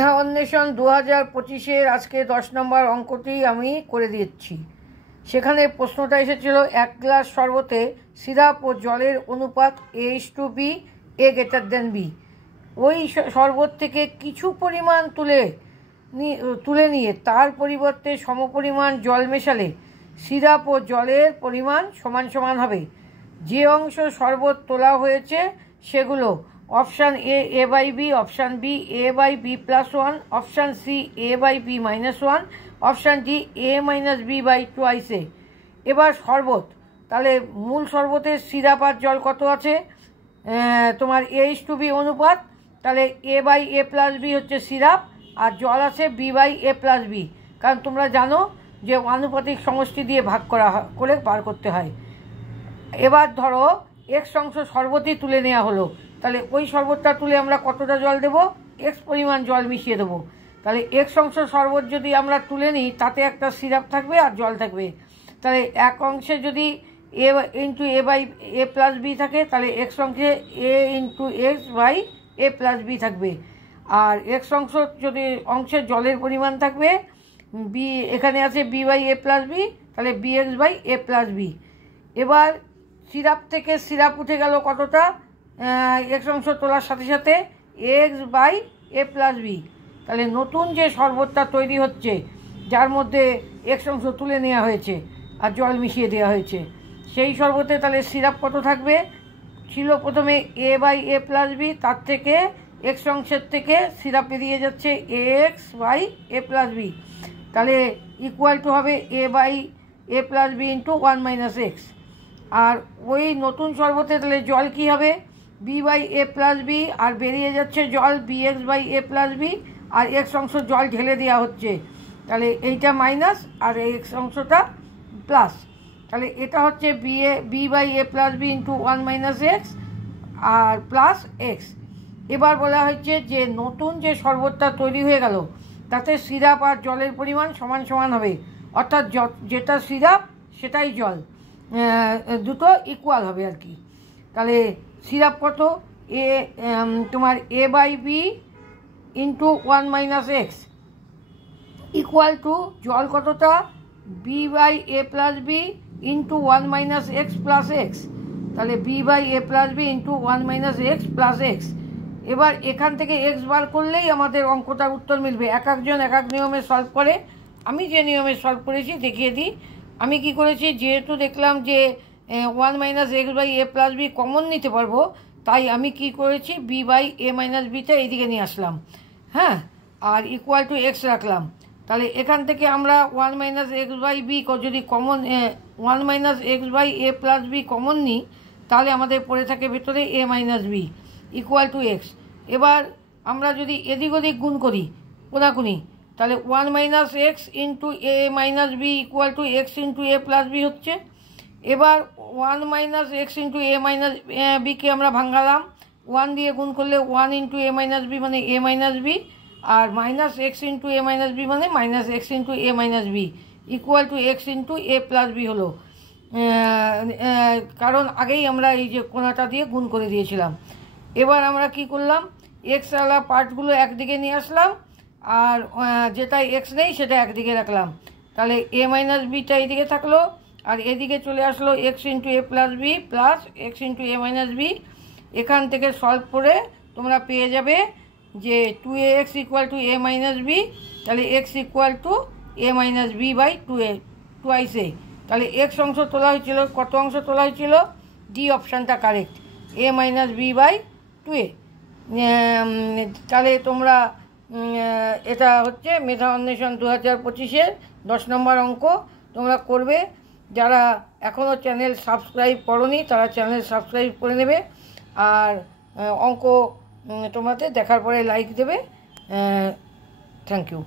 মেধা অন্বেষণ 2025-এর আজকে 10 নম্বর অঙ্কটি আমি করে দিচ্ছি। সেখানে প্রশ্নটা এসেছিল 1 গ্লাস শরবতে সিরাপ ও জলের অনুপাত A:B, A>B। ওই শরবত থেকে কিছু পরিমাণ তুলে নিয়ে তার পরিবর্তে সমপরিমাণ জল মেশালে সিরাপ ও জলের পরিমাণ সমান সমান হবে। যে অংশ শরবত তোলা হয়েছে সেগুলো option A/B, option B A/B+1, option C A/B-1, option D A-B/2। এবার শরবত, তাহলে মূল শরবতের সিরাপ আর জল কত আছে? তোমার A:B অনুপাত, তাহলে A/A+B হচ্ছে সিরাপ আর জল আছে B/A+B। কারণ তোমরা জানো যে আনুপাতিক সমষ্টি দিয়ে ভাগ করে বার করতে হয়। এবার ধরো X অংশ শরবতই তুলে নেওয়া হলো, তাহলে ওই শরবতটা তুলে আমরা কতটা জল দেব? X পরিমাণ জল মিশিয়ে দেবো। তাহলে X অংশ শরবত যদি আমরা তুলে নিই তাতে একটা সিরাপ থাকবে আর জল থাকবে। তাহলে এক অংশে যদি A/A+B থাকে তাহলে X অংশে A/X/A+B থাকবে। আর X অংশ যদি অংশের জলের পরিমাণ থাকবে B, এখানে আছে B/A+B, তাহলে BX/A+B। এবার সিরাপ থেকে সিরাপ উঠে গেল কতটা? X অংশ তোলার সাথে সাথে X/A+B। তাহলে নতুন যে শরবতটা তৈরি হচ্ছে যার মধ্যে X অংশ তুলে নেওয়া হয়েছে আর জল মিশিয়ে দেওয়া হয়েছে, সেই শরবতে তাহলে সিরাপ কত থাকবে? ছিল প্রথমে A/A+B, তার থেকে X অংশের থেকে সিরাপ বেরিয়ে যাচ্ছে X/A+B, তাহলে ইকুয়াল টু হবে A/A+B × 1 - X। আর ওই নতুন শরবতে তাহলে জল কি হবে? B/A+B, আর বেরিয়ে যাচ্ছে জল BX/A+B, আর X অংশ জল ঢেলে দেওয়া হচ্ছে, তাহলে এইটা মাইনাস আর X অংশটা প্লাস, তাহলে এটা হচ্ছে B/A+B × 1 - X আর প্লাস X। এবার বলা হচ্ছে যে নতুন যে শরবতটা তৈরি হয়ে গেল তাতে সিরাপ আর জলের পরিমাণ সমান সমান হবে, অর্থাৎ যেটা সিরাপ সেটাই জল, দুটো ইকুয়াল হবে আর কি। তাহলে সিরাপ কত? তোমার A/B × 1 - X ইকুয়াল টু জল কতটা? B/A+B × 1 - X প্লাস X, তাহলে B/A+B × 1 - X প্লাস X। এবার এখান থেকে X বার করলেই আমাদের অঙ্কটার উত্তর মিলবে। এক একজন এক এক নিয়মে সলভ করে, আমি যে নিয়মে সলভ করেছি দেখিয়ে দিই। আমি কি করেছি, যেহেতু দেখলাম যে 1 - X/A+B কমন নিতে পারবো, তাই আমি কি করেছি B/A-Bটা এইদিকে নিয়ে আসলাম, হ্যাঁ, আর ইকুয়াল টু X রাখলাম। তাহলে এখান থেকে আমরা 1 - X/B যদি কমন 1 - X/A+B কমন নিই তাহলে আমাদের পড়ে থাকে ভেতরে A-B ইকুয়াল টু X। এবার আমরা যদি এদিক ওদিক গুণ করি কোনাকুনি, তাহলে 1 - X × A-B equal to X × A+B হচ্ছে। এবার 1 - X × A-Bকে আমরা ভাঙালাম, 1 দিয়ে গুণ করলে 1 × A-B মানে A-B, আর -X × A-B মানে -X × A-B equal to X × A+B হলো, কারণ আগেই আমরা এই যে কোনাটা দিয়ে গুণ করে দিয়েছিলাম। এবার আমরা কি করলাম, X আলা পার্টগুলো একদিকে নিয়ে আসলাম আর যেটা X নেই সেটা একদিকে রাখলাম, তাহলে A-Bটা এইদিকে থাকলো আর এদিকে চলে আসলো X × A+B plus X × A-B। এখান থেকে সলভ করে তোমরা পেয়ে যাবে যে 2AX = A-B, তাহলে X = A-B/2A। তাহলে X অংশ তোলা হয়েছিল, কত অংশ তোলা হয়েছিল? D অপশানটা কারেক্ট, A-B/2A। তাহলে তোমরা এটা হচ্ছে মেধা অন্বেষণ 2025-এর 10 নম্বর অঙ্ক তোমরা করবে। যারা এখনও চ্যানেল সাবস্ক্রাইব করোনি তারা চ্যানেল সাবস্ক্রাইব করে নেবে, আর অঙ্ক তোমাদের দেখার পরে লাইক দেবে। Thank you.